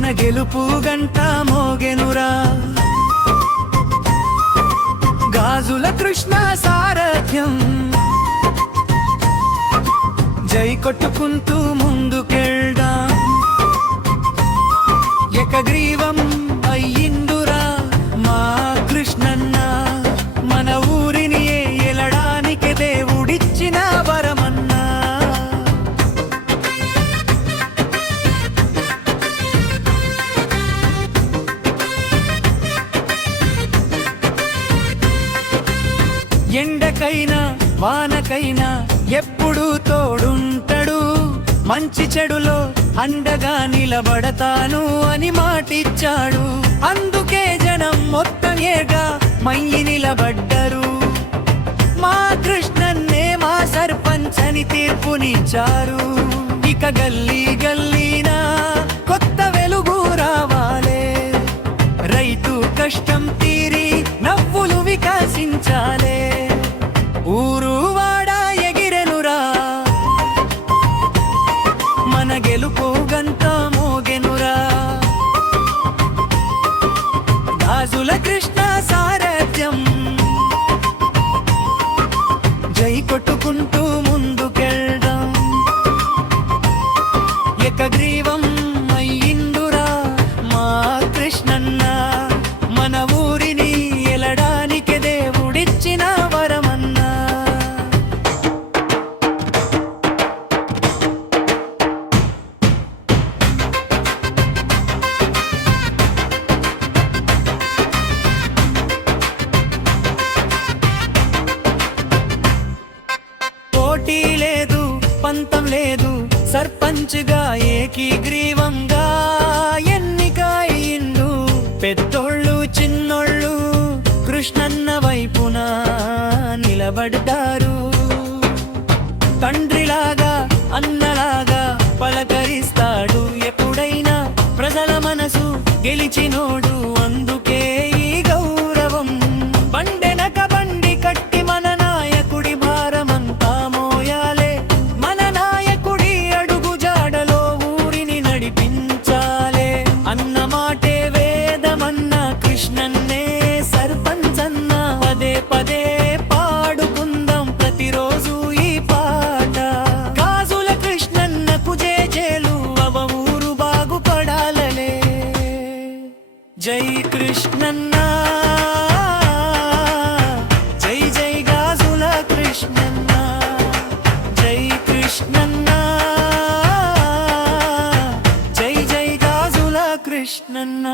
మన గెలుపు గంట మోగెనురా గాజుల కృష్ణ సారథ్యం జై కొట్టుకుంటూ ముందుకెళ్దాం ఏకగ్రీవం అయ్యిందురా మా కృష్ణన్న మన ఊరిని ఏలడానికి దేవుడిచ్చిన వరమన్నా ఎండకైనా వానకైనా ఎప్పుడూ తోడుంటడు మంచి చెడులో అండగా నిలబడతాను అని మాటిచ్చాడు అందుకే జనం మొత్తం ఏగా మయ్యి నిలబడ్డరు మా కృష్ణన్నే మా సర్పంచ్ అని తీర్పునిచ్చారు ఇక గల్లీ గల్లీనా కొత్త వెలుగు రావాలే రైతు కష్టం తీరి నవ్వులు వికసించాలే ఊరు వాడ ఎగిరెనురా మన గెలుపు గంట మోగెనురా గాజుల కృష్ణ సారథ్యం జై కొట్టుకుంటూ ముందుకెళ్దాం ఏకగ్రీవం అయ్యిందురా మా కృష్ణన్న మన ఊరిని ఎలడానికి దేవుడిచ్చిన వరమన్నా పోటీ లేదు పంతం లేదు సర్పంచ్గా ఏకీగ్రీవంగా ఎన్నికయిండు పెద్దోళ్ళు చిన్నోళ్ళు కృష్ణన్న వైపున నిలబడ్డారు తండ్రిలాగా అన్నలాగా పలకరిస్తాడు ఎప్పుడైనా ప్రజల మనసు గెలిచినోడు అందుకే ఈ గౌరవం బండెనక బండి కట్టి మన నాయకుడి భారమంతా మోయాలే మన నాయకుడి అడుగు జాడలో ఊరిని నడిపించాలే అన్న మాటే వేదమన్న కృష్ణన్నే సర్పంచ్ అన్న పదే పదే పాడుకుందాం ప్రతిరోజు ఈ పాట గాజుల కృష్ణన్నకు జేజేలు అవ ఊరు బాగుపడాలలే జై కృష్ణన్న జై జై గాజుల కృష్ణన్న జై కృష్ణన్న జై జై గాజుల కృష్ణన్న